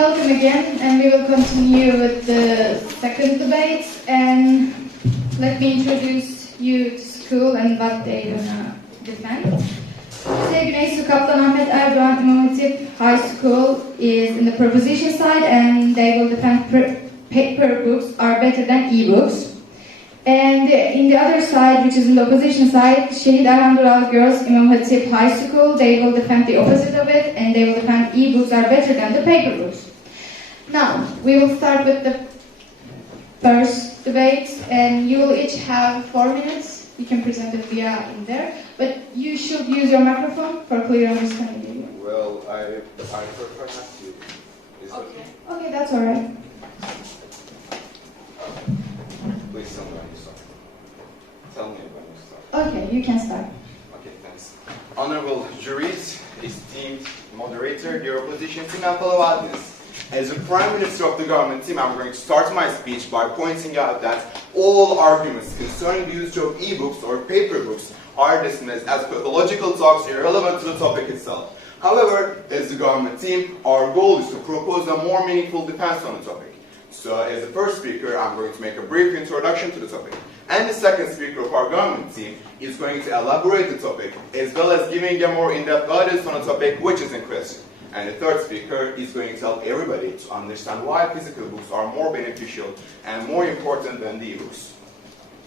Welcome again, and we will continue with the second debate. And let me introduce you to school and what they gonna defend. Today, Güneysu, Kaptan, Ahmet, A.İ.H.L High School is in the proposition side, and they will defend paper books are better than e-books. And in the other side, which is in the opposition side, Şehit, Erhan, DURAL girls in A.İ.H.L High School, they will defend the opposite of it, and they will defend e-books are better than the paper books. Now, we will start with the first debate, and you will each have 4 minutes. You can present it via in there, but you should use your microphone for clear understanding. Well, I prefer not to. Is Okay. Okay, that's all right. Please tell me when you start. Tell me when you start. Okay, you can start. Okay, thanks. Honorable juries, esteemed moderator, dear opposition team, and fellow audience. As the Prime Minister of the government team, I'm going to start my speech by pointing out that all arguments concerning the use of e-books or paper books are dismissed as pathological talks irrelevant to the topic itself. However, as the government team, our goal is to propose a more meaningful defense on the topic. So, as the first speaker, I'm going to make a brief introduction to the topic. And the second speaker of our government team is going to elaborate the topic, as well as giving a more in-depth guidance on the topic which is in question. And the third speaker is going to help everybody to understand why physical books are more beneficial and more important than the e-books.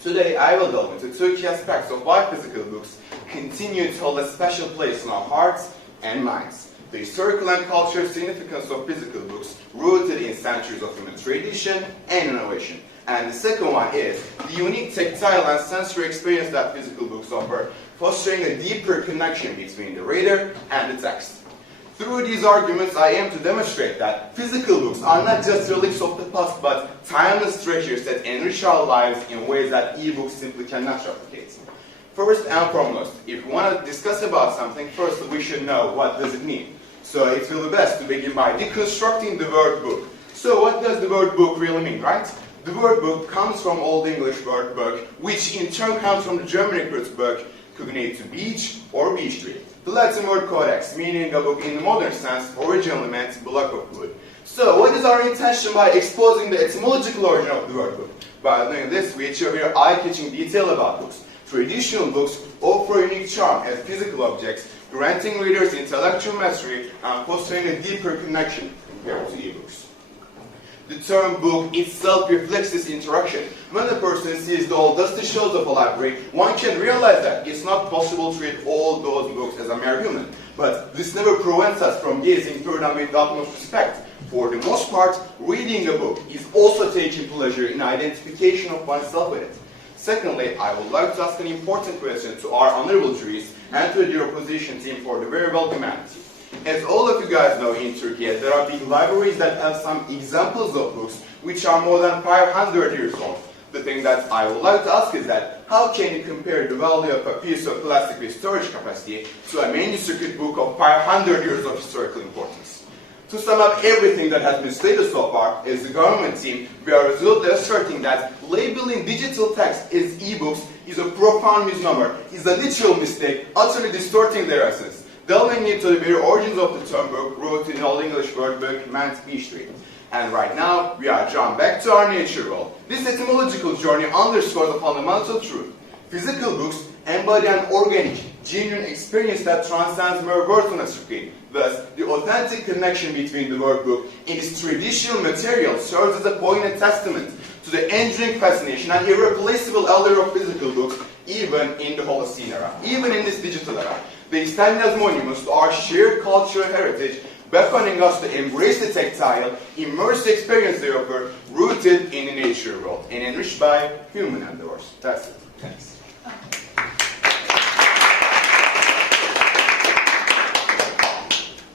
Today, I will delve into 2 key aspects of why physical books continue to hold a special place in our hearts and minds. The historical and cultural significance of physical books rooted in centuries of human tradition and innovation. And the second one is the unique tactile and sensory experience that physical books offer, fostering a deeper connection between the reader and the text. Through these arguments, I aim to demonstrate that physical books are not just relics of the past, but timeless treasures that enrich our lives in ways that e-books simply cannot replicate. First and foremost, if we want to discuss about something, first we should know what does it mean. So it will be best to begin by deconstructing the word book. So what does the word book really mean, right? The word book comes from Old English word book, which in turn comes from the German root book, cognate to beech or beech tree. The Latin word codex, meaning a book in the modern sense, originally meant block of wood. So, what is our intention by exposing the etymological origin of the word book? By doing this, we achieve a eye-catching detail about books. Traditional books offer a unique charm as physical objects, granting readers intellectual mastery and fostering a deeper connection compared to e-books. The term book itself reflects this interaction. When a person sees the old dusty shelves of a library, one can realize that it's not possible to read all those books as a mere human. But this never prevents us from gazing through them with the utmost respect. For the most part, reading a book is also taking pleasure in identification of oneself with it. Secondly, I would like to ask an important question to our honorable juries and to the opposition team for the very well humanity. As all of you guys know, in Turkey, there are big libraries that have some examples of books which are more than 500 years old. The thing that I would like to ask is that, how can you compare the value of a piece of plastic with storage capacity to a manuscript book of 500 years of historical importance? To sum up everything that has been stated so far, as the government team, we are resolutely asserting that labeling digital text as e-books is a profound misnomer, is a literal mistake, utterly distorting their essence. Delving into the very origins of the term book, wrote in Old English word book, meant beech tree. And right now, we are drawn back to our nature world. This etymological journey underscores a fundamental truth. Physical books embody an organic, genuine experience that transcends mere words on a screen. Thus, the authentic connection between the word book and its traditional material serves as a poignant testament to the enduring fascination and irreplaceable allure of physical books, even in the Holocene era, even in this digital era. They stand as monuments to our shared cultural heritage, beckoning us to embrace the tactile, immersive experience they offer, rooted in the nature world and enriched by human endeavors. That's it. Thanks.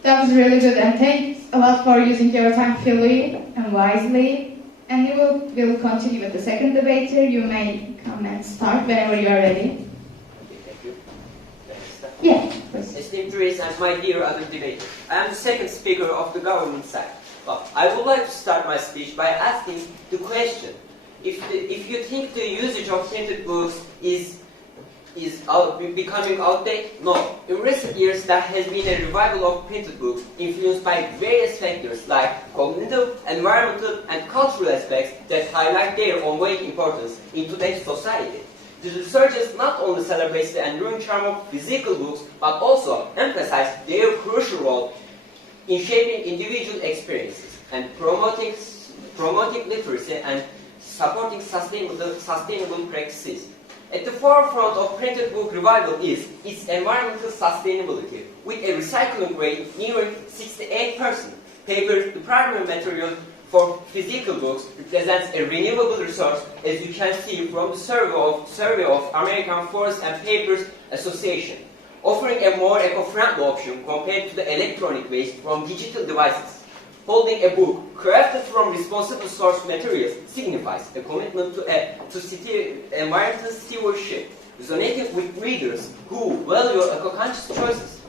That was really good, and thanks a lot for using your time freely and wisely. And we will continue with the second debater. You may come and start whenever you are ready. Yeah, please. Esteemed juries and my dear other debaters, I am the second speaker of the government side. But I would like to start my speech by asking the question: if you think the usage of printed books is is becoming outdated? No. In recent years, there has been a revival of printed books influenced by various factors like cognitive, environmental, and cultural aspects that highlight their ongoing importance in today's society. The researchers not only celebrate the enduring charm of physical books, but also emphasize their crucial role in shaping individual experiences and promoting literacy and supporting sustainable practices. At the forefront of printed book revival is its environmental sustainability, with a recycling rate nearing 68%. Paper, the primary material for physical books, represents a renewable resource, as you can see from the survey of American Forest and Papers Association, offering a more eco-friendly option compared to the electronic waste from digital devices. Holding a book crafted from responsible source materials signifies a commitment to environmental stewardship, resonating with readers who value eco-conscious choices.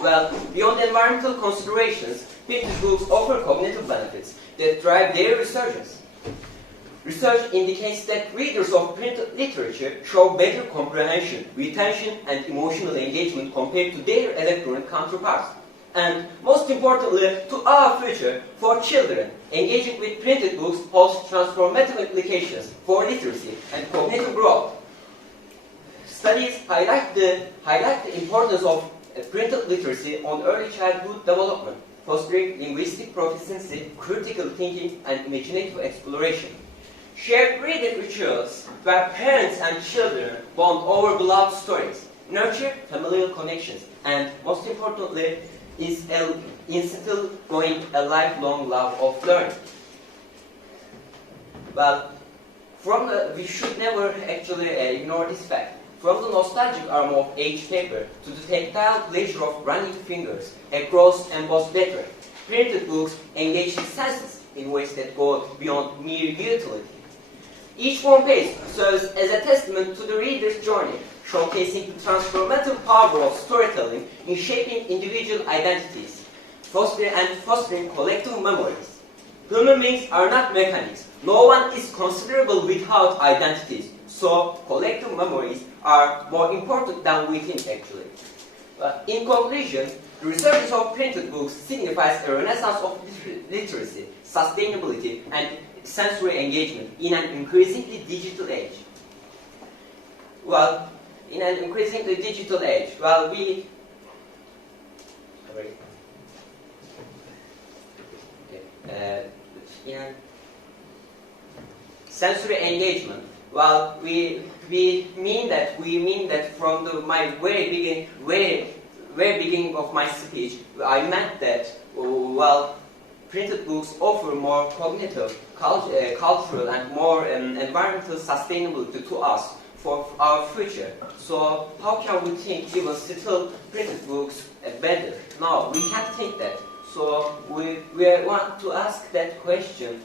Well, beyond environmental considerations, printed books offer cognitive benefits that drive their resurgence. Research indicates that readers of printed literature show better comprehension, retention, and emotional engagement compared to their electronic counterparts. And most importantly, to our future, for children, engaging with printed books holds transformative implications for literacy and cognitive growth. Studies highlight the importance of printed literacy on early childhood development, fostering linguistic proficiency, critical thinking, and imaginative exploration. Shared reading rituals where parents and children bond over beloved stories, nurture familial connections, and most importantly, instill a lifelong love of learning. Well, we should never actually ignore this fact. From the nostalgic aroma of aged paper to the tactile pleasure of running fingers across embossed lettering, printed books engage the senses in ways that go beyond mere utility. Each one page serves as a testament to the reader's journey, showcasing the transformative power of storytelling in shaping individual identities, fostering collective memories. Human beings are not mechanics. No one is considerable without identities, so collective memories are more important than we think actually. In conclusion, the resurgence of printed books signifies a renaissance of literacy, sustainability, and sensory engagement in an increasingly digital age. Well, in an increasingly digital age, sensory engagement. Well, we mean that from my very beginning of my speech, I meant that printed books offer more cognitive, cultural, and more environmental sustainability to us for our future. So how can we think even still printed books better? No, we can't think that. So we want to ask that question,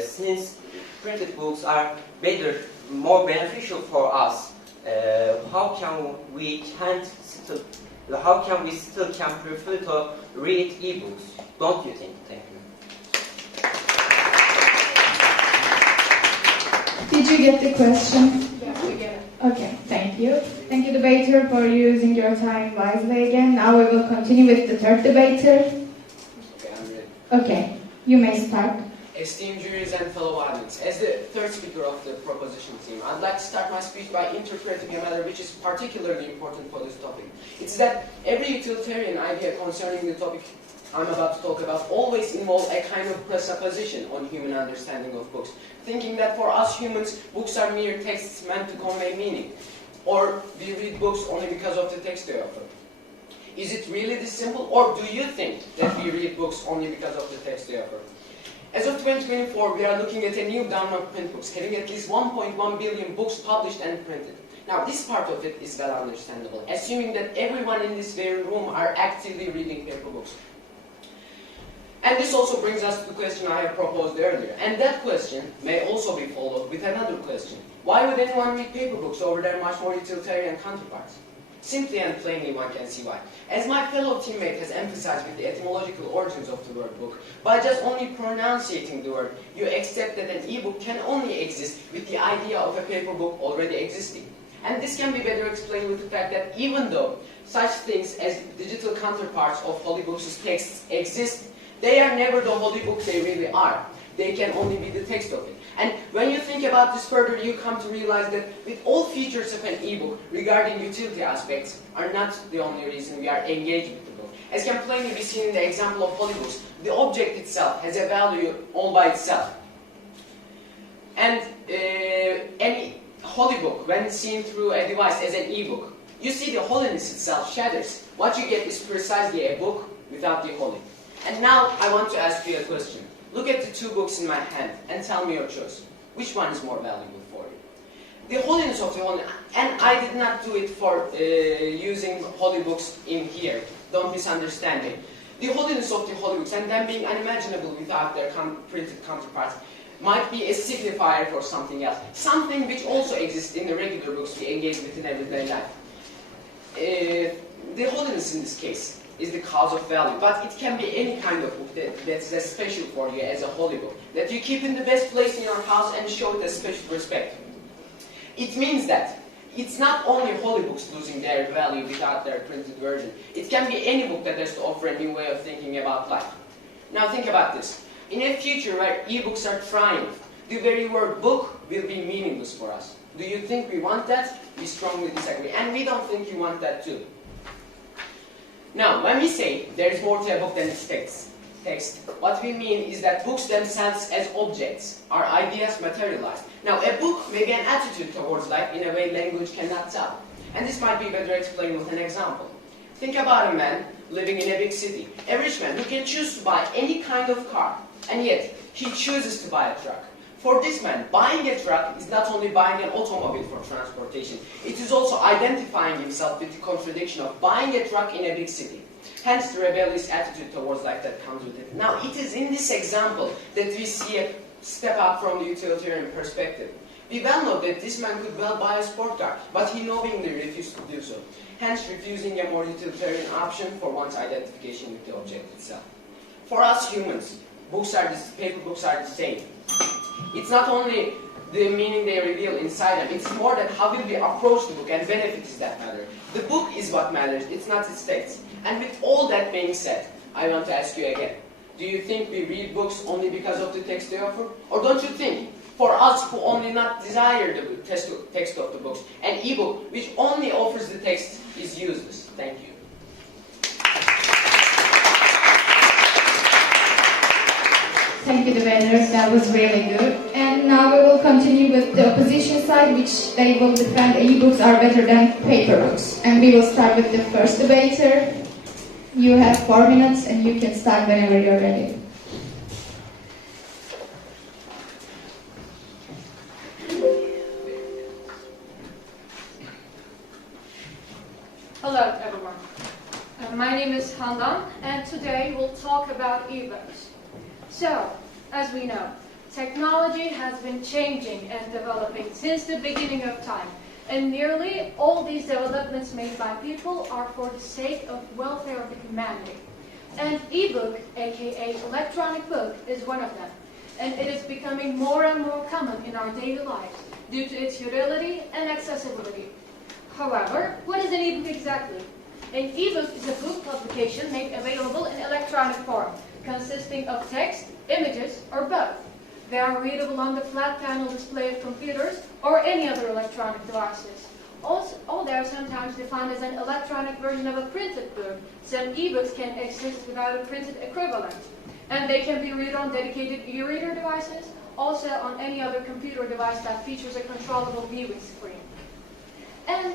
since printed books are better, more beneficial for us, how can we still prefer to read e-books? Don't you think? Thank you. Did you get the question? Yeah, we get it. Okay, thank you. Thank you, debater, for using your time wisely again. Now we will continue with the third debater. Okay, I'm ready. Okay, you may start. Esteemed juries and fellow audience, as the third speaker of the proposition team, I'd like to start my speech by interpreting a matter which is particularly important for this topic. It's that every utilitarian idea concerning the topic I'm about to talk about always involves a kind of presupposition on human understanding of books, thinking that for us humans, books are mere texts meant to convey meaning, or we read books only because of the text they offer. Is it really this simple, or do you think that we read books only because of the text they offer? As of 2024, we are looking at a new dawn of print books, having at least 1.1 billion books published and printed. Now, this part of it is well understandable, assuming that everyone in this very room are actively reading paper books. And this also brings us to the question I have proposed earlier. And that question may also be followed with another question. Why would anyone read paper books over their much more utilitarian counterparts? Simply and plainly one can see why. As my fellow teammate has emphasized with the etymological origins of the word book, by just only pronunciating the word, you accept that an e-book can only exist with the idea of a paper book already existing. And this can be better explained with the fact that even though such things as digital counterparts of holy books' texts exist, they are never the holy book they really are. They can only be the text of it. And when you think about this further, you come to realize that with all features of an e-book regarding utility aspects are not the only reason we are engaged with the book. As can plainly be seen in the example of holy books, the object itself has a value all by itself. And any holy book, when seen through a device as an e-book, you see the holiness itself shatters. What you get is precisely a book without the holy. And now I want to ask you a question. Look at the two books in my hand and tell me your choice. Which one is more valuable for you? The holiness of the holy, and I did not do it for using holy books in here. Don't misunderstand me. The holiness of the holy books and them being unimaginable without their printed counterparts might be a signifier for something else. Something which also exists in the regular books we engage with in everyday life. The holiness in this case is the cause of value, but it can be any kind of book that's special for you as a holy book, that you keep in the best place in your house and show it a special respect. It means that it's not only holy books losing their value without their printed version. It can be any book that has to offer a new way of thinking about life. Now think about this. In a future where e-books are triumph, the very word book will be meaningless for us. Do you think we want that? We strongly disagree. And we don't think you want that too. Now, when we say there is more to a book than its text, what we mean is that books themselves as objects are ideas materialized. Now, a book may be an attitude towards life in a way language cannot tell. And this might be better explained with an example. Think about a man living in a big city, a rich man who can choose to buy any kind of car, and yet he chooses to buy a truck. For this man, buying a truck is not only buying an automobile for transportation, it is also identifying himself with the contradiction of buying a truck in a big city. Hence the rebellious attitude towards life that comes with it. Now, it is in this example that we see a step up from the utilitarian perspective. We well know that this man could well buy a sport car, but he knowingly refused to do so, hence refusing a more utilitarian option for one's identification with the object itself. For us humans, paper books are the same. It's not only the meaning they reveal inside them, it's more that how will we approach the book and benefits that matter. The book is what matters, it's not its text. And with all that being said, I want to ask you again, do you think we read books only because of the text they offer? Or don't you think, for us who only not desire the text of the books, an e-book which only offers the text is useless? Thank you. Thank you, debaters. That was really good. And now we will continue with the opposition side, which they will defend e-books are better than paper books. And we will start with the first debater. You have 4 minutes, and you can start whenever you're ready. Hello, everyone. My name is Handan, and today we'll talk about e-books. So, as we know, technology has been changing and developing since the beginning of time, and nearly all these developments made by people are for the sake of welfare of the humanity. And e-book, aka electronic book, is one of them, and it is becoming more and more common in our daily lives due to its utility and accessibility. However, what is an e-book exactly? An e-book is a book publication made available in electronic form, consisting of text, images, or both. They are readable on the flat panel display of computers or any other electronic devices. Also, they are sometimes defined as an electronic version of a printed book. Some e-books can exist without a printed equivalent. And they can be read on dedicated e-reader devices, also on any other computer device that features a controllable viewing screen. And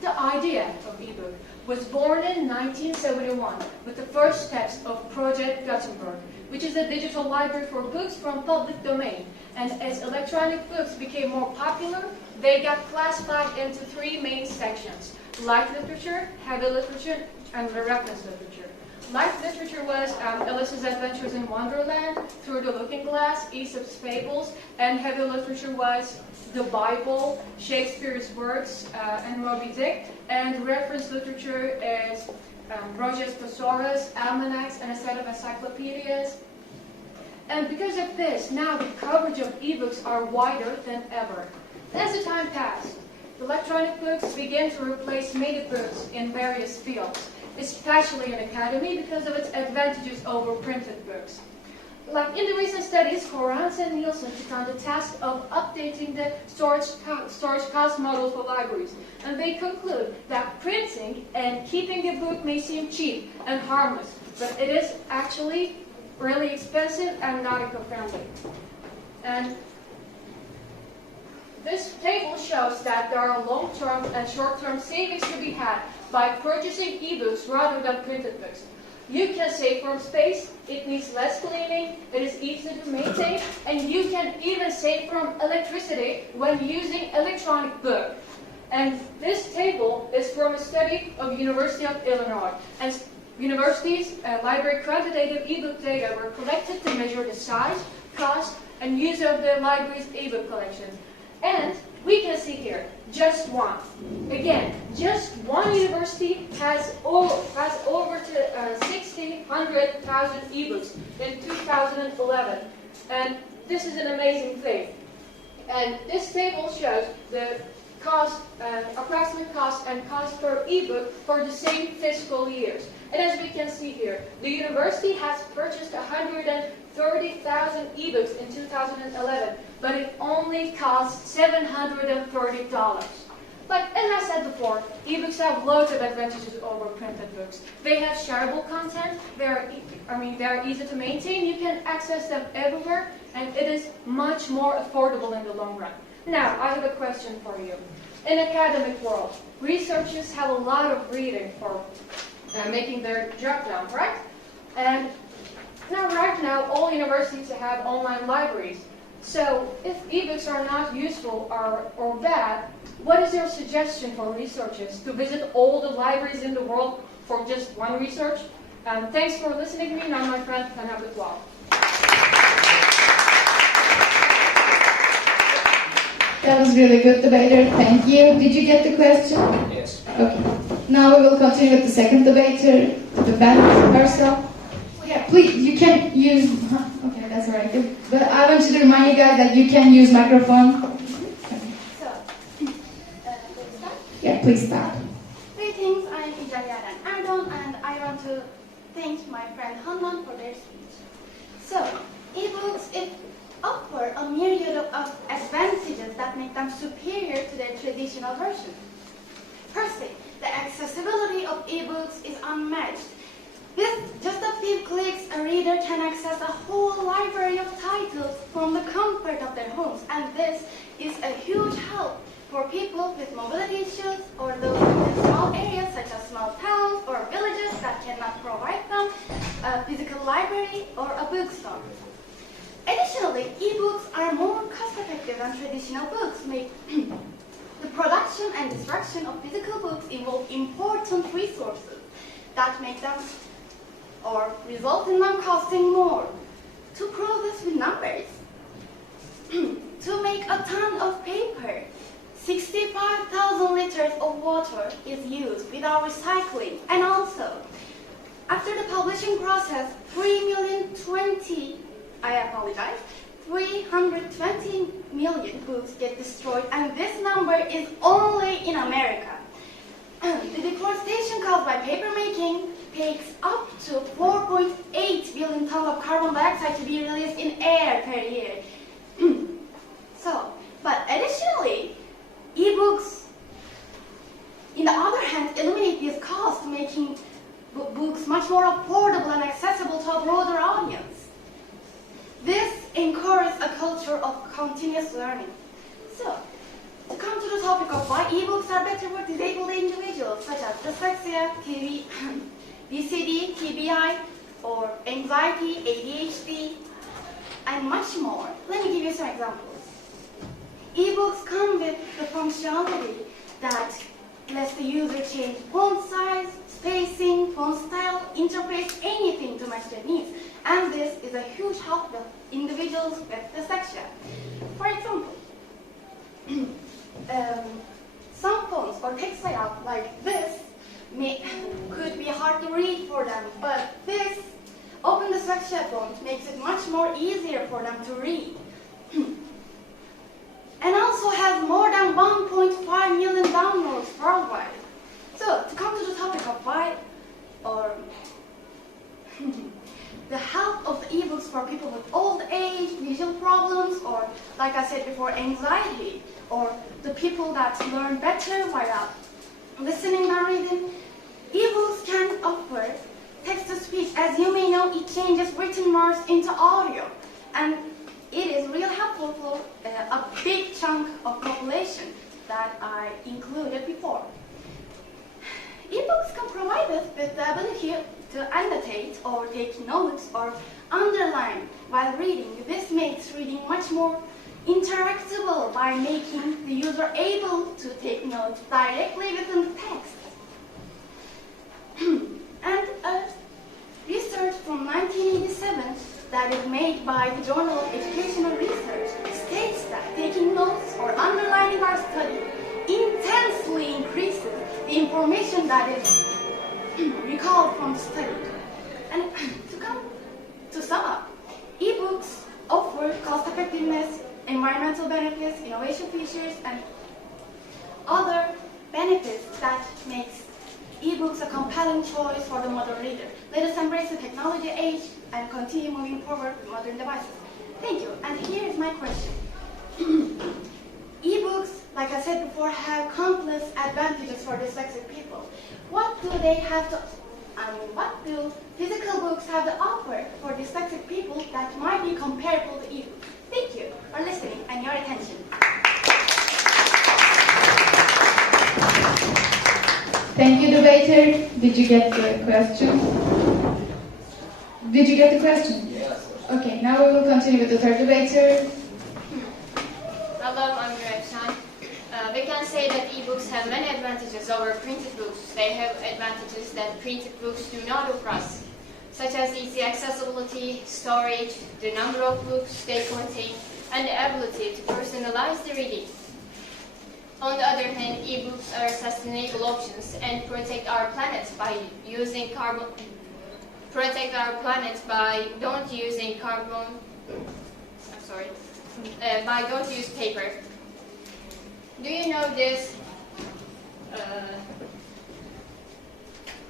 the idea of e-book was born in 1971 with the first steps of Project Gutenberg, which is a digital library for books from public domain. And as electronic books became more popular, they got classified into 3 main sections: light literature, heavy literature, and reference literature. Light literature was Alice's Adventures in Wonderland, Through the Looking Glass, Aesop's Fables, and heavy literature was the Bible, Shakespeare's works, and Moby Dick, and reference literature is Roger's Thesaurus, almanacs, and a set of encyclopedias. And because of this, now the coverage of ebooks are wider than ever. As the time passed, electronic books begin to replace many books in various fields, especially in academy because of its advantages over printed books. Like in the recent studies, Horans and Nielsen took on the task of updating the storage cost model for libraries, and they conclude that printing and keeping a book may seem cheap and harmless, but it is actually really expensive and not eco-friendly. And this table shows that there are long-term and short-term savings to be had by purchasing e-books rather than printed books. You can save from space, it needs less cleaning, it is easy to maintain, and you can even save from electricity when using electronic book. And this table is from a study of University of Illinois. And universities' library quantitative e-book data were collected to measure the size, cost, and use of the library's e-book collection. And we can see here, just one. Again, just one university has over 100,000 e-books in 2011. And this is an amazing thing. And this table shows the cost, approximate cost and cost per e-book for the same fiscal years. And as we can see here, the university has purchased 130,000 e-books in 2011, but it only costs $730. Like, as I said before, e-books have loads of advantages over printed books. They have shareable content, they're easy to maintain, you can access them everywhere, and it is much more affordable in the long run. Now, I have a question for you. In academic world, researchers have a lot of reading for making their job done, correct? And right now, all universities have online libraries. So, if e-books are not useful or bad, what is your suggestion for researchers to visit all the libraries in the world for just one research? Thanks for listening to me. Now my friend can have the floor. That was really good, debater. Thank you. Did you get the question? Yes. Okay. Now we will continue with the second debater, the defend herself. Yeah, please, you can use... Okay, that's all right. But I want you to remind you guys that you can use microphone. Yeah, please start. Greetings, I'm İ.H.L and Erhan, and I want to thank my friend Handan for their speech. So, ebooks offer a myriad of advantages that make them superior to their traditional version. Firstly, the accessibility of ebooks is unmatched. With just a few clicks, a reader can access a whole library of titles from the comfort of their homes, and this is a huge help for people with mobility issues or those in small areas such as small towns or villages that cannot provide them a physical library or a bookstore. Additionally, ebooks are more cost-effective than traditional books. The production and destruction of physical books involve important resources that make them or result in them costing more. To prove this with numbers, to make a ton of paper, 65,000 liters of water is used without recycling. And also, after the publishing process, 320 million books get destroyed, and this number is only in America. The deforestation caused by papermaking takes up to 4.8 billion tons of carbon dioxide to be released in air per year. But additionally, ebooks, in the other hand, eliminate these costs, making books much more affordable and accessible to a broader audience. This encourages a culture of continuous learning. So, to come to the topic of why ebooks are better for disabled individuals, such as dyslexia, BCD, TBI, or anxiety, ADHD, and much more, let me give you some examples. Ebooks come with the functionality that lets the user change font size, spacing, font style, interface, anything to match their needs. And this is a huge help for individuals with dyslexia. For example, some fonts or text layout like this could be hard to read for them, but this open dyslexia font makes it much more easier for them to read. And also has more than 1 1.5 million downloads worldwide. So, to come to the topic of why, or the help of the ebooks for people with old age, visual problems, or, like I said before, anxiety, or the people that learn better while listening than reading, ebooks can offer text-to-speech. As you may know, it changes written words into audio, and it is real helpful for a big chunk of population that I included before. Ebooks can provide us with the ability to annotate or take notes or underline while reading. This makes reading much more interactable by making the user able to take notes directly within the text. And research from 1987 that is made by the Journal of Educational Research states that taking notes or underlining our study intensely increases the information that is recalled from the study. And to sum up, ebooks offer cost effectiveness, environmental benefits, innovation features, and other benefits that makes ebooks a compelling choice for the modern reader. Let us embrace the technology age and continue moving forward with modern devices. Thank you. And here is my question. Ebooks, like I said before, have countless advantages for dyslexic people. What do they have to, what do physical books have to offer for dyslexic people that might be comparable to ebooks? Thank you for listening and your attention. Thank you, debater. Did you get the question? Did you get the question? Yes. Okay, now we will continue with the third debater. Hello, I'm Erhan. We can say that ebooks have many advantages over printed books. They have advantages that printed books do not offer us, such as easy accessibility, storage, the number of books they contain, and the ability to personalize the reading. On the other hand, ebooks are sustainable options and protect our planet by using carbon. Protect our planet by don't using carbon. By don't use paper. Do you know this?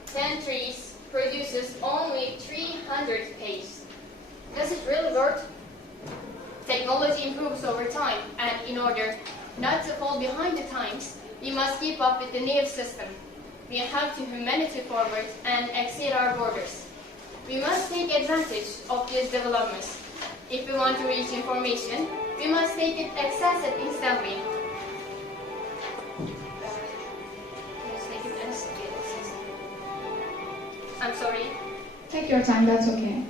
Centuries produces only 300 pages. Does it really work? Technology improves over time, and in order not to fall behind the times, we must keep up with the new system. We have to humanity forward and exceed our borders. We must take advantage of these developments. If we want to reach information, we must access it instantly. I'm sorry. Take your time, that's okay.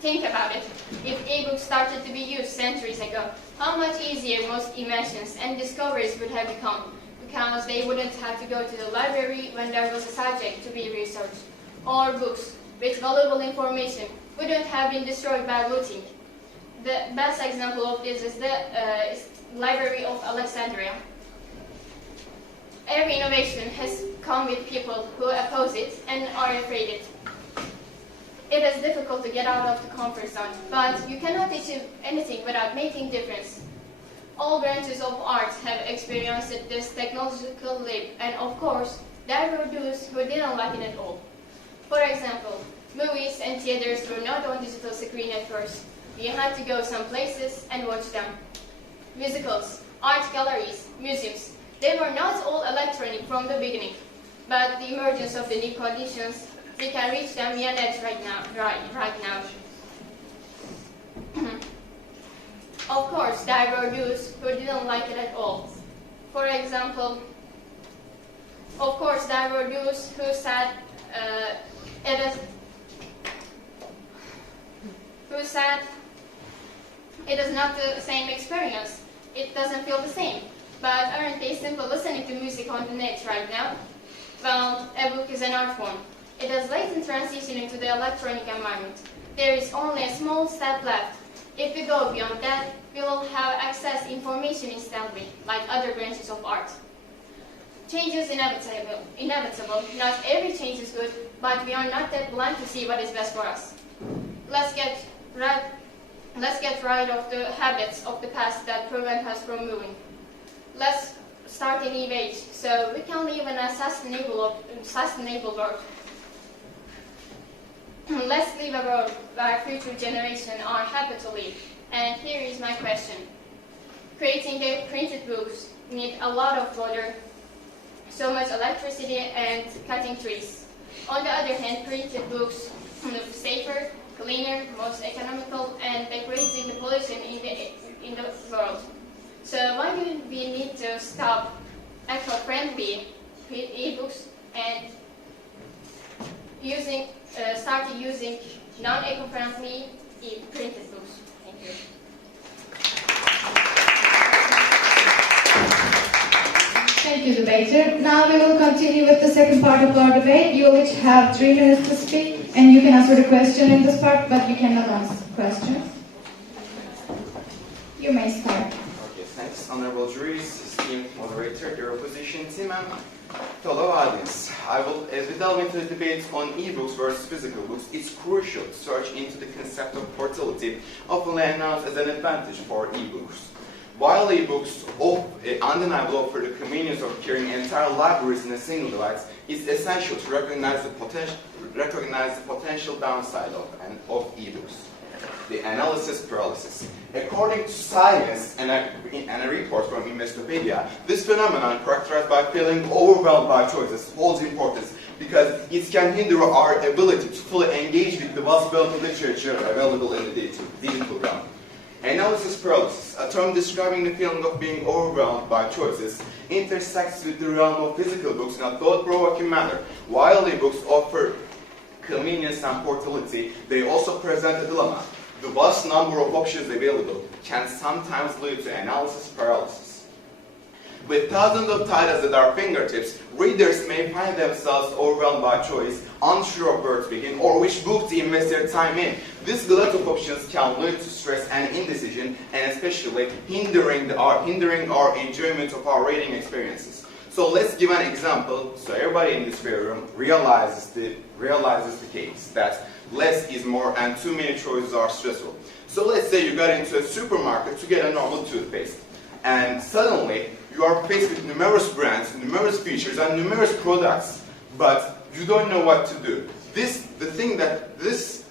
Think about it. If ebooks started to be used centuries ago, how much easier most inventions and discoveries would have become, because they wouldn't have to go to the library when there was a subject to be researched, or books with valuable information wouldn't have been destroyed by looting. The best example of this is the Library of Alexandria. Every innovation has come with people who oppose it and are afraid of it. It is difficult to get out of the comfort zone, but you cannot achieve anything without making difference. All branches of art have experienced this technological leap, and of course, there were those who didn't like it at all. For example, movies and theaters were not on digital screen at first. You had to go some places and watch them. Musicals, art galleries, museums, they were not all electronic from the beginning, but the emergence of the new conditions, we can reach them via net right now. Of course, there were those who didn't like it at all. For example, of course, there were those who said it is not the same experience. It doesn't feel the same. But aren't they simply listening to music on the net right now? Well, a book is an art form. It is late in transitioning to the electronic environment. There is only a small step left. If we go beyond that, we will have access to information instantly, like other branches of art. Change is inevitable. Not every change is good, but we are not that blind to see what is best for us. Let's get Let's get rid of the habits of the past that prevent us from moving. Let's start a new age so we can live in a sustainable world. Let's live a world where future generations are happy to live. And here is my question. Creating a printed books need a lot of water, so much electricity, and cutting trees. On the other hand, printed books are safer, cleaner, most economical, and decreasing the pollution in the world. So why do we need to stop eco-friendly e-books and start using non-eco-friendly printed books? Thank you. Thank you, debater. Now we will continue with the second part of our debate. You will each have 3 minutes to speak, and you can answer the question in this part, but you cannot answer questions. You may start. Okay, thanks, honorable juries, esteemed moderator, dear opposition team, and fellow audience. As we delve into the debate on e-books versus physical books, it's crucial to search into the concept of portability, often announced as an advantage for e-books. While e-books undeniably offer the convenience of carrying entire libraries in a single device, it's essential to recognize the potential downside of e-books. The analysis paralysis. According to science and a report from Investopedia, this phenomenon, characterized by feeling overwhelmed by choices, holds importance because it can hinder our ability to fully engage with the vast wealth of literature available in the digital realm. Analysis paralysis, a term describing the feeling of being overwhelmed by choices, intersects with the realm of physical books in a thought-provoking manner. While e-books offer convenience and portability, they also present a dilemma. The vast number of options available can sometimes lead to analysis paralysis. With thousands of titles at our fingertips, readers may find themselves overwhelmed by choice, unsure of where to begin or which book to invest their time in. This glut of options can lead to stress and indecision, and especially hindering our enjoyment of our reading experiences. So let's give an example so everybody in this room realizes the case that less is more and too many choices are stressful. So let's say you got into a supermarket to get a normal toothpaste, and suddenly you are faced with numerous brands, numerous features, and numerous products, but you don't know what to do. This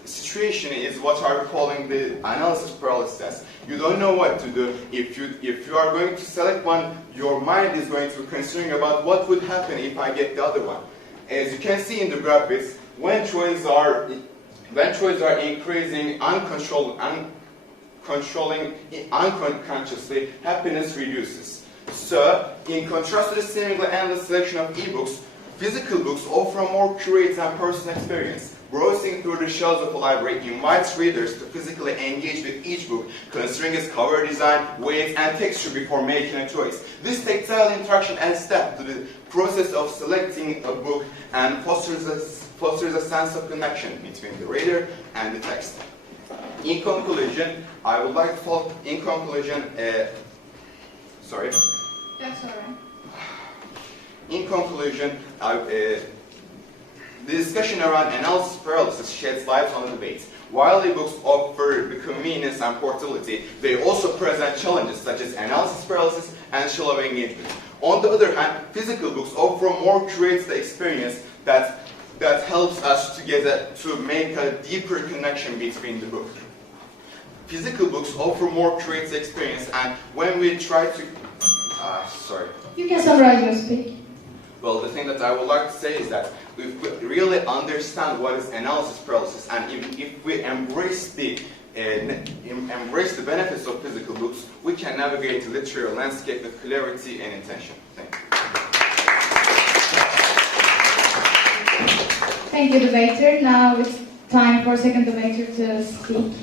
situation is what I'm calling the analysis paralysis. You don't know what to do. If you are going to select one, your mind is going to be considering about what would happen if I get the other one. As you can see in the graphics, when choices are increasing unconsciously, happiness reduces. So, in contrast to the seemingly endless selection of e-books, physical books offer a more curated and personal experience. Browsing through the shelves of a library invites readers to physically engage with each book, considering its cover design, weight, and texture before making a choice. This tactile interaction adds depth to the process of selecting a book and fosters a sense of connection between the reader and the text. In conclusion, I would like to talk. Sorry. That's all right. In conclusion, the discussion around analysis paralysis sheds light on the debate. While e-books offer the convenience and portability, they also present challenges such as analysis paralysis and shallow engagement. On the other hand, physical books offer a more curated experience that helps us to make a deeper connection between the book. Physical books offer more curated experience, and when we try to You can summarize your speech. Well, the thing that I would like to say is that if we really understand what is analysis paralysis, and if we embrace the benefits of physical books, we can navigate the literary landscape with clarity and intention. Thank you. Thank you, debater. Now it's time for second debater to speak.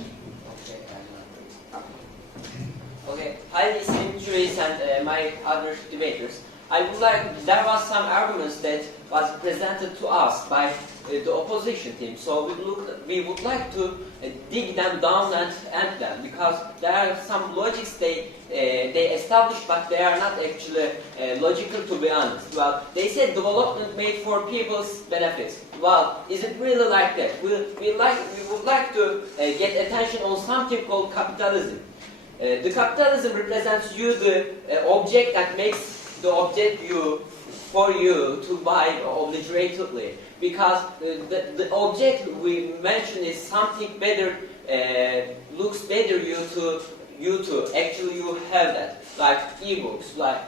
Okay, hi, esteemed juries and my other debaters. there was some arguments that was presented to us by the opposition team. So we would like to dig them down and end them, because there are some logics they established, but they are not actually logical, to be honest. Well, they said development made for people's benefits. Well, is it really like that? We would like to get attention on something called capitalism. The capitalism represents you the object that makes the object for you to buy obligatory, because the object we mentioned is something better, looks better you to actually you have that, like e-books. Well,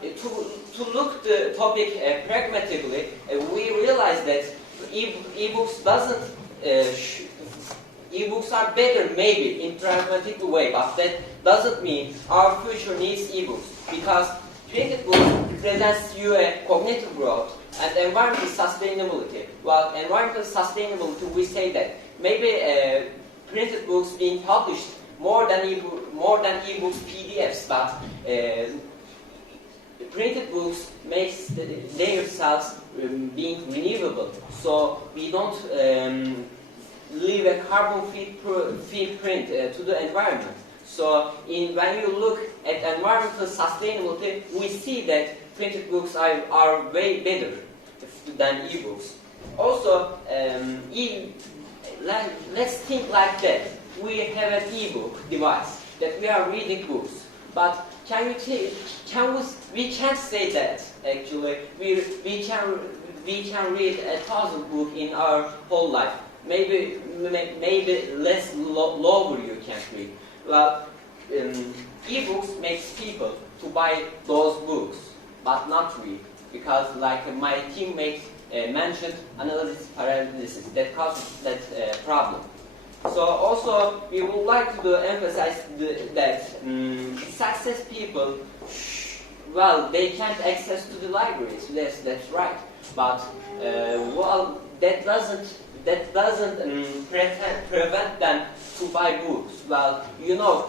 to look the topic pragmatically, we realize that e-books e-books are better maybe in pragmatic way, but that doesn't mean our future needs e-books, because printed books represents you a cognitive growth and environmental sustainability. Well, environmental sustainability, we say that maybe printed books being published more than e-books PDFs, but printed books makes themselves being renewable, so we don't leave a carbon footprint to the environment. So when you look at environmental sustainability, we see that printed books are way better than e-books. Also, let's think like that. We have an e-book device that we are reading books, but we can't say that actually. We can read 1,000 books in our whole life. Maybe less lower you can read. Well, e-books makes people to buy those books, but not read, because like my teammate mentioned, analysis paralysis that causes that problem. So also we would like to emphasize that success people, well, they can't access to the libraries. Yes, that's right. But well, that doesn't prevent them to buy books. Well, you know,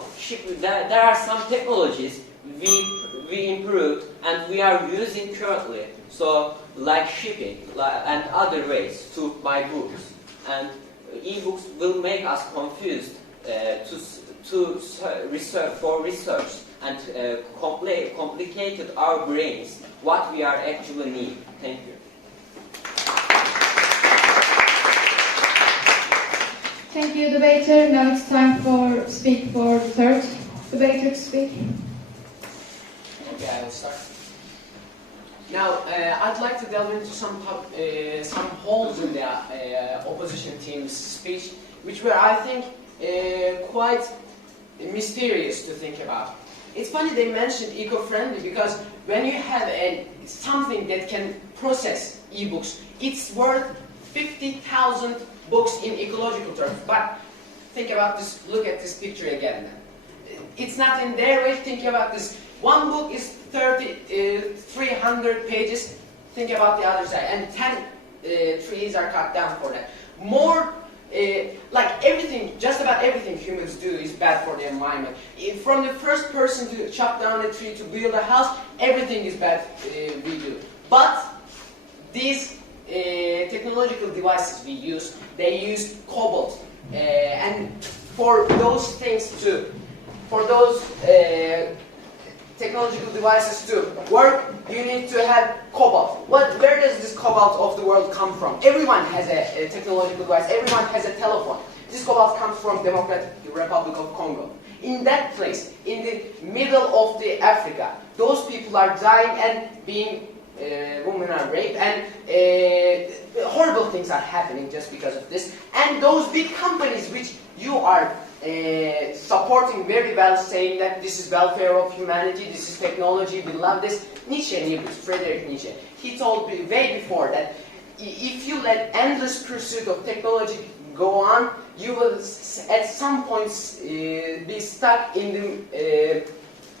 there are some technologies we improved and we are using currently. So, like shipping and other ways to buy books. And e-books will make us confused to research and complicated our brains what we are actually need. Thank you. Thank you, debater. Now it's time for the third debater to speak. Okay, I will start. Now, I'd like to delve into some holes in the opposition team's speech, which were, I think, quite mysterious to think about. It's funny they mentioned eco-friendly, because when you have something that can process e-books, it's worth 50,000 books in ecological terms. But think about this, look at this picture again. It's not in their way. Think about this. One book is 300 pages. Think about the other side. And 10 trees are cut down for that. More, like everything, just about everything humans do is bad for the environment. From the first person to chop down a tree to build a house, everything is bad we do. But these technological devices we use, they use cobalt, and for those things for those technological devices to work, you need to have cobalt. Where does this cobalt of the world come from? Everyone has a technological device, everyone has a telephone. This cobalt comes from Democratic Republic of Congo. In that place, in the middle of the Africa, those people are dying and being women are raped, and horrible things are happening just because of this. And those big companies which you are supporting very well, saying that this is welfare of humanity, this is technology, we love this. Friedrich Nietzsche, he told me way before that if you let endless pursuit of technology go on, you will at some points be stuck in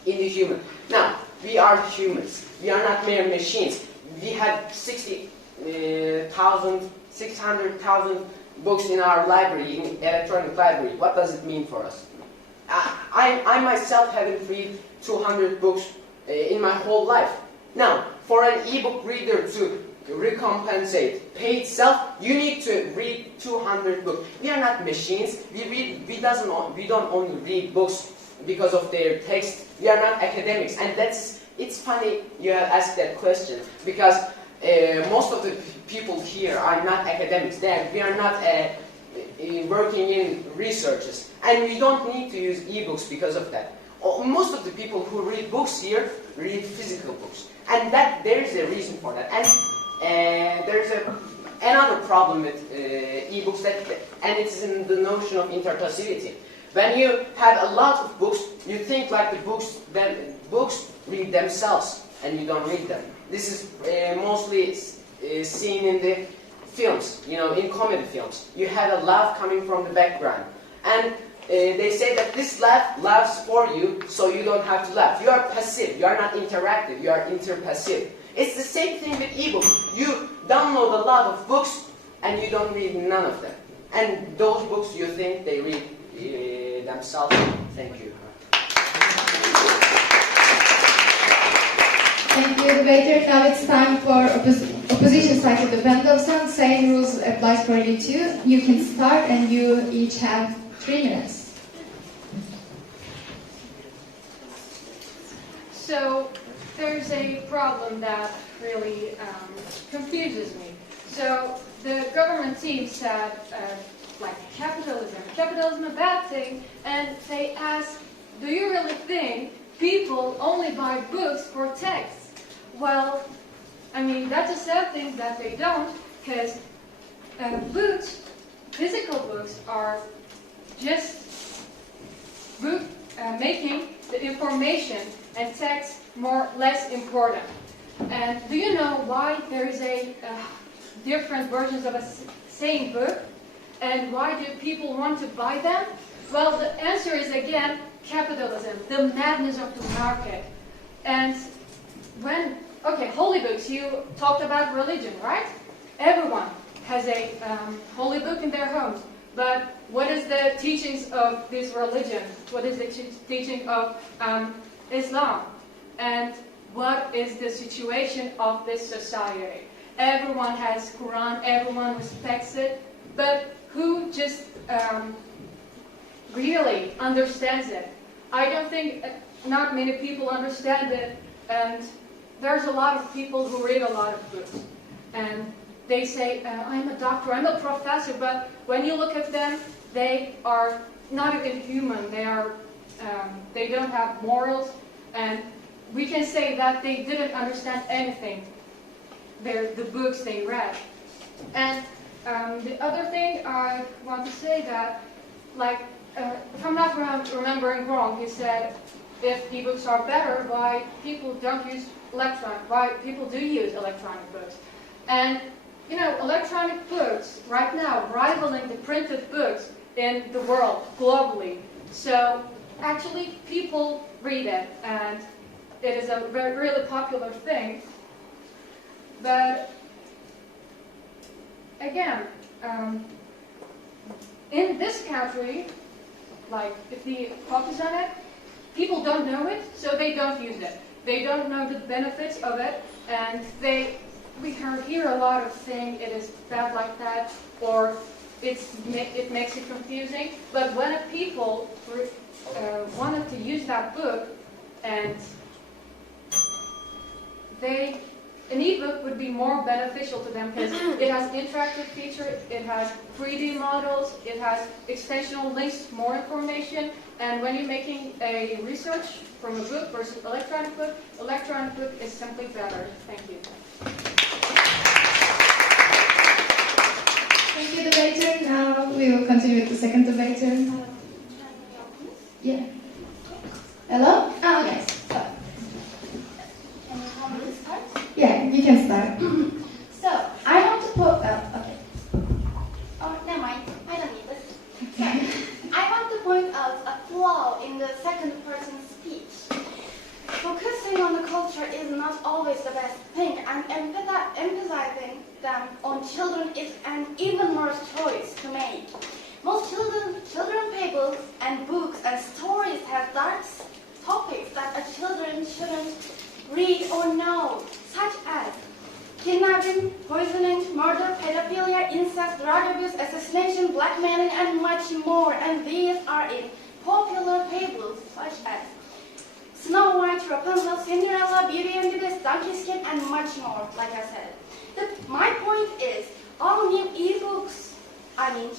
the human. Now, we are humans. We are not mere machines. We have 600,000 books in our library, in electronic library. What does it mean for us? I myself haven't read 200 books in my whole life. Now, for an ebook reader to recompensate pay itself, you need to read 200 books. We are not machines. We don't only read books because of their text. We are not academics, and it's funny you have asked that question, because most of the people here are not academics. We are not working in researches, and we don't need to use ebooks because of that. Most of the people who read books here read physical books, and that there is a reason for that. And there's another problem with ebooks, and it's in the notion of interpassivity. When you have a lot of books, you think like the books read themselves, and you don't read them. This is mostly seen in the films, in comedy films. You have a laugh coming from the background, and they say that this laugh laughs for you, so you don't have to laugh. You are passive. You are not interactive. You are interpassive. It's the same thing with ebook. You download a lot of books, and you don't read none of them. And those books, you think they read themselves. Thank you. Thank you, debater. Now it's time for opposition side to defend themselves. Same rules applies for you too. You can start, and you each have 3 minutes. So there's a problem that really confuses me. So the government team said, like capitalism a bad thing, and they asked, do you really think people only buy books for text? Well, I mean, that's a sad thing that they don't, because books, physical books, are just making the information and text less important. And do you know why there is a different versions of a same book? And why do people want to buy them? Well, the answer is, again, capitalism, the madness of the market. And holy books, you talked about religion, right? Everyone has a holy book in their homes. But what is the teachings of this religion? What is the teaching of Islam? And what is the situation of this society? Everyone has Quran, everyone respects it, but who just really understands it? I don't think not many people understand it, and there's a lot of people who read a lot of books. And they say, I'm a doctor, I'm a professor, but when you look at them, they are not even human. They don't have morals, and we can say that they didn't understand anything, the books they read. And the other thing I want to say that, if I'm not remembering wrong, he said, if ebooks are better, why people don't use why people do use electronic books. And electronic books right now rivaling the printed books in the world globally. So actually people read it, and it is a really popular thing. But again, in this country, if we focus on it, people don't know it, so they don't use it. They don't know the benefits of it, and we hear a lot of saying it is bad like that, or it makes it confusing. But when people wanted to use that book, and an ebook would be more beneficial to them because it has interactive features, it has 3D models, it has extensional links, more information, and when you're making a research from a book versus electronic book is simply better. Thank you. Thank you, debater. Now we will continue with the second debater. Yeah. Hello? Oh, yes. Can you tell me to start? Yeah, you can start. So, I want to put, okay. Oh, never mind. I don't need this. Okay. I want to point out a flaw in the second person speech. Focusing on the culture is not always the best thing, and emphasizing them on children is an even worse choice to make. Most children fables and books and stories have dark topics that a children shouldn't read or know, such as kidnapping, poisoning, murder, pedophilia, incest, drug abuse, assassination, blackmailing, and much more. And these are in popular fables such as Snow White, Rapunzel, Cinderella, Beauty and the Beast, Donkey's Kid, and much more, like I said. My point is, all new e-books,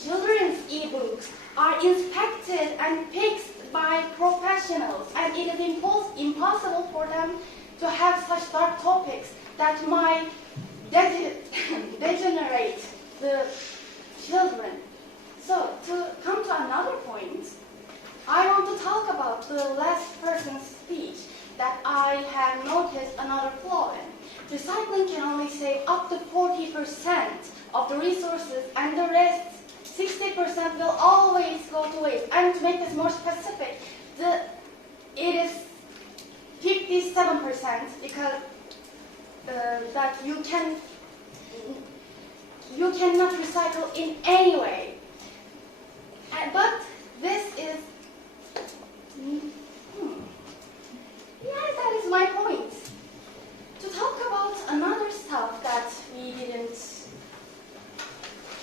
children's e-books, are inspected and picked by professionals, and it is impossible for them to have such dark topics that might degenerate the children. So, to come to another point, I want to talk about the last person's speech that I have noticed another flaw in. Recycling can only save up to 40% of the resources, and the rest, 60%, will always go to waste. And to make this more specific, it is 57% because that you cannot recycle in any way. But this is yes, that is my point. To talk about another stuff that we didn't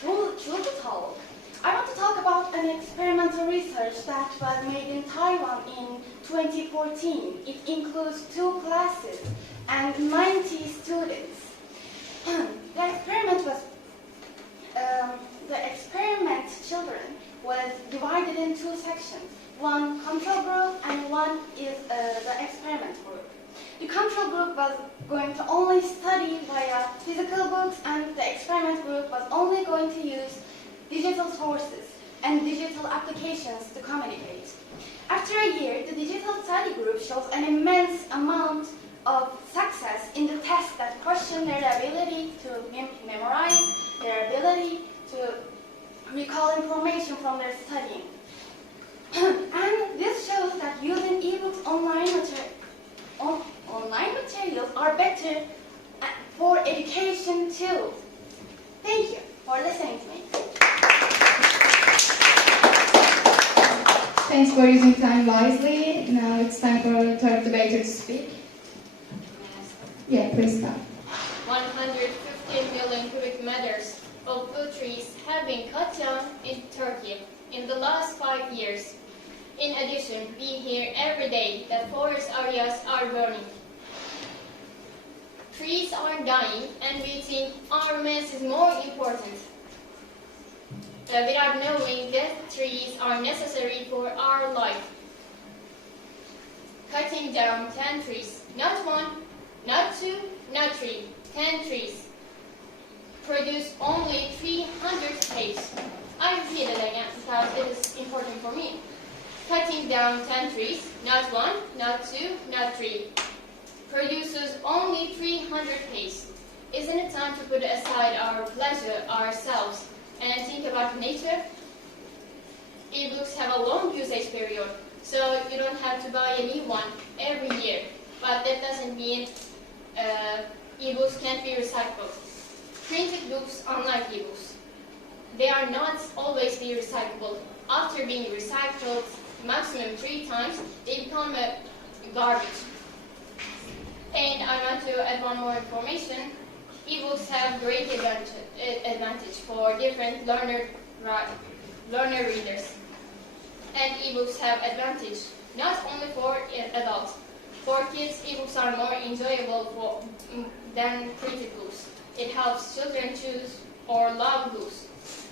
truly talk, I want to talk about an experimental research that was made in Taiwan in 2014. It includes 2 classes and 90 students. The experiment children was divided in 2 sections. One control group and one is the experiment group. The control group was going to only study via physical books, and the experiment group was only going to use digital sources and digital applications to communicate. After a year, the digital study group shows an immense amount of success in the tests that question their ability to memorize, their ability to recall information from their studying. And this shows that using ebooks online materials are better for education too. Thank you for listening to me. Thanks for using time wisely. Now it's time for our third debater to speak. Yeah, please start. 115 million cubic meters of wood trees have been cut down in Turkey in the last 5 years. In addition, we hear every day that forest areas are burning. Trees are dying, and we think our mass is more important. Without knowing that trees are necessary for our life. Cutting down 10 trees, not 1, not 2, not 3, 10 trees. Produce only 300 pages. I repeat it again because it is important for me. Cutting down 10 trees, not 1, not 2, not 3, produces only 300 pages. Isn't it time to put aside our pleasure ourselves and think about nature? E-books have a long usage period, so you don't have to buy a new one every year. But that doesn't mean e-books can't be recycled. Printed books, unlike e-books, they are not always be recyclable. After being recycled maximum 3 times, they become garbage. And I want to add one more information. E-books have great advantage for different learner readers. And e-books have advantage not only for adults. For kids, e-books are more enjoyable than printed books. It helps children choose or love books.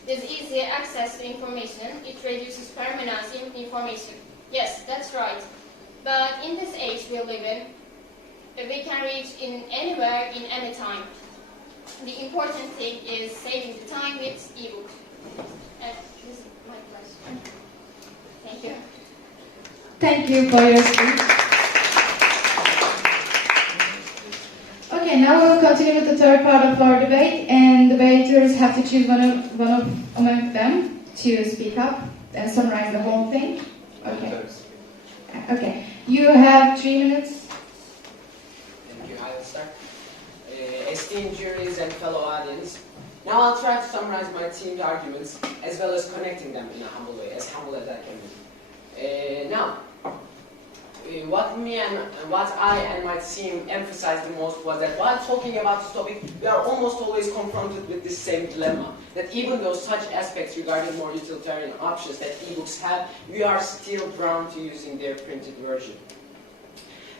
There's easy access to information. It reduces permanence in information. Yes, that's right. But in this age we live in, we can reach in anywhere, in any time. The important thing is saving the time with e-books. And this is my question. Thank you. Thank you for your speech. Okay, now we will continue with the third part of our debate, and debaters have to choose one among them to speak up and summarize the whole thing. Okay. Okay. You have 3 minutes. Thank you. I'll start. Esteemed juries and fellow audience, now I'll try to summarize my team's arguments as well as connecting them in a humble way, as humble as I can be. Now, what I and my team emphasized the most was that while talking about this topic, we are almost always confronted with this same dilemma, that even though such aspects regarding more utilitarian options that ebooks have, we are still drawn to using their printed version.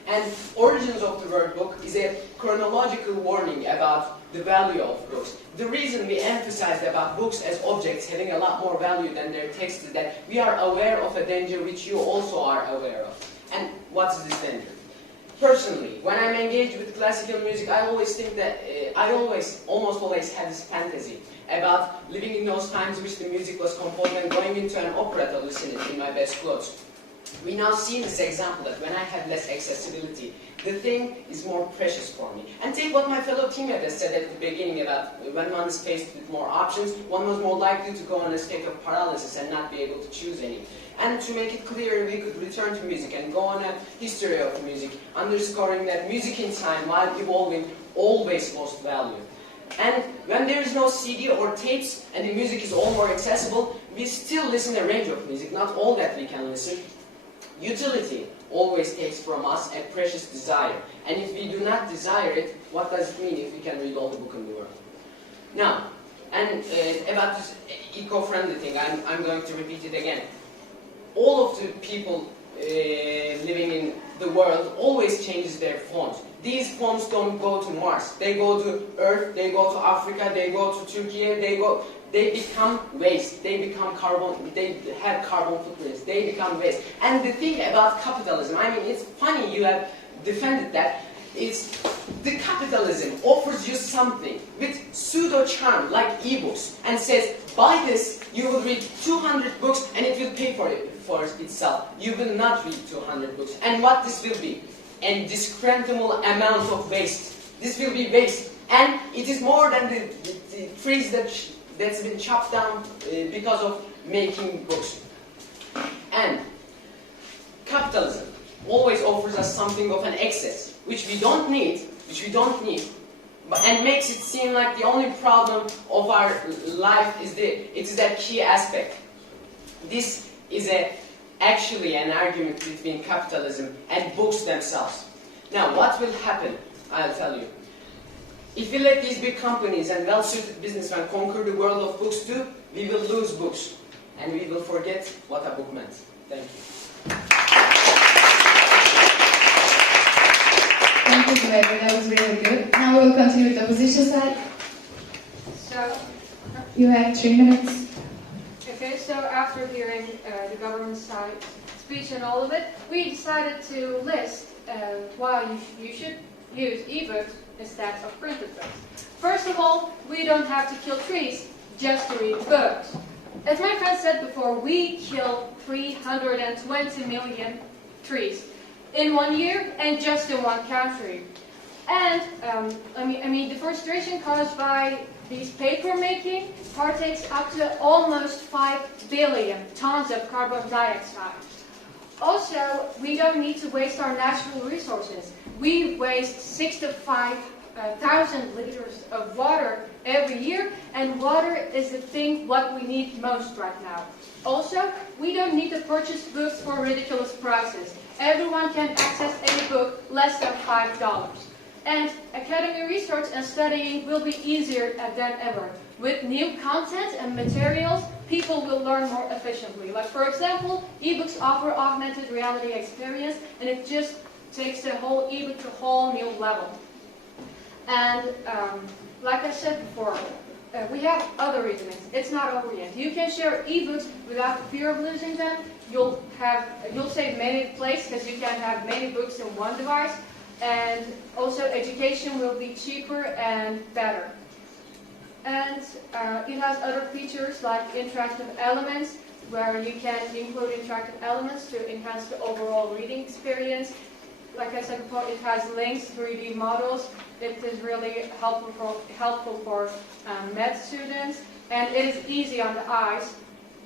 And origins of the word book is a chronological warning about the value of books. The reason we emphasized about books as objects having a lot more value than their text is that we are aware of a danger which you also are aware of. And what's this danger? Personally, when I'm engaged with classical music, I always think that, almost always had this fantasy about living in those times which the music was composed and going into an opera to listen it in my best clothes. We now see this example that when I have less accessibility, the thing is more precious for me. And take what my fellow teammate has said at the beginning about when one is faced with more options, one was more likely to go on a state of paralysis and not be able to choose any. And to make it clear, we could return to music and go on a history of music, underscoring that music in time, while evolving, always lost value. And when there is no CD or tapes and the music is all more accessible, we still listen a range of music, not all that we can listen. Utility always takes from us a precious desire. And if we do not desire it, what does it mean if we can read all the book in the world? Now, and about this eco-friendly thing, I'm going to repeat it again. All of the people living in the world always changes their phones. These phones don't go to Mars. They go to Earth, they go to Africa, they go to Turkey, they become waste. They become carbon, they have carbon footprints, they become waste. And the thing about capitalism, I mean, it's funny you have defended that, is the capitalism offers you something with pseudo-charm like ebooks and says, buy this, you will read 200 books and it will pay for itself. You will not read 200 books. And what this will be? An indiscriminable amount of waste. This will be waste. And it is more than the trees that's been chopped down because of making books. And capitalism always offers us something of an excess, which we don't need, and makes it seem like the only problem of our life is that key aspect. This is actually an argument between capitalism and books themselves. Now, what will happen? I'll tell you. If we let these big companies and well-suited businessmen conquer the world of books too, we will lose books, and we will forget what a book meant. Thank you. Thank you, Güneysu. That was really good. Now we will continue with the opposition side. So, You have 3 minutes. okay, so after hearing the government side speech and all of it, we decided to list why you should use ebooks instead of printed books. First of all, we don't have to kill trees just to read books. As my friend said before, we kill 320 million trees in 1 year and just in one country. And I mean, deforestation caused by these paper making partakes up to almost 5 billion tons of carbon dioxide. Also, we don't need to waste our natural resources. We waste 65,000 liters of water every year, and water is the thing what we need most right now. Also, we don't need to purchase books for ridiculous prices. Everyone can access any book less than $5. And academic research and studying will be easier than ever. With new content and materials, people will learn more efficiently. Like, for example, ebooks offer augmented reality experience, and it just takes the whole ebook to a whole new level. And like I said before, we have other reasons. It's not over yet. You can share ebooks without the fear of losing them. You'll save many places because you can have many books in one device. And also education will be cheaper and better. And it has other features like interactive elements, where you can include interactive elements to enhance the overall reading experience. Like I said before, it has links, 3D models. It is really helpful for med students, and it is easy on the eyes.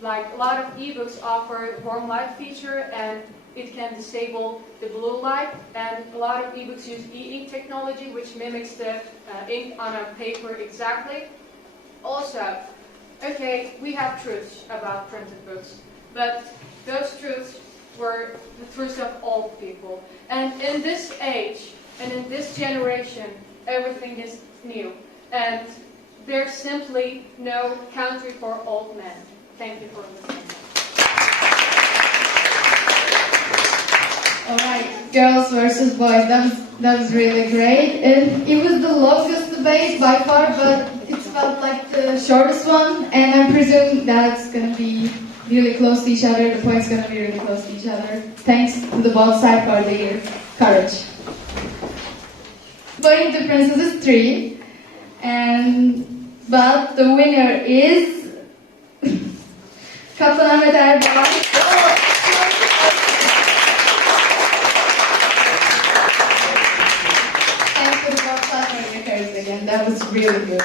Like, a lot of ebooks offer warm light feature, and it can disable the blue light, and a lot of ebooks use e-ink technology, which mimics the ink on a paper exactly. Also, okay, we have truths about printed books, but those truths were the truth of old people. And in this age, and in this generation, everything is new. And there's simply no country for old men. Thank you for listening. All right, girls versus boys. That was really great. And it was the longest debate by far, but it felt like the shortest one. And I presume that's gonna be really close to each other. The points gonna be really close to each other. Thanks to the both sides for their courage. Point difference is 3, but the winner is Kaptan Ahmet Erhan. Thanks for the both sides for your courage again. That was really good.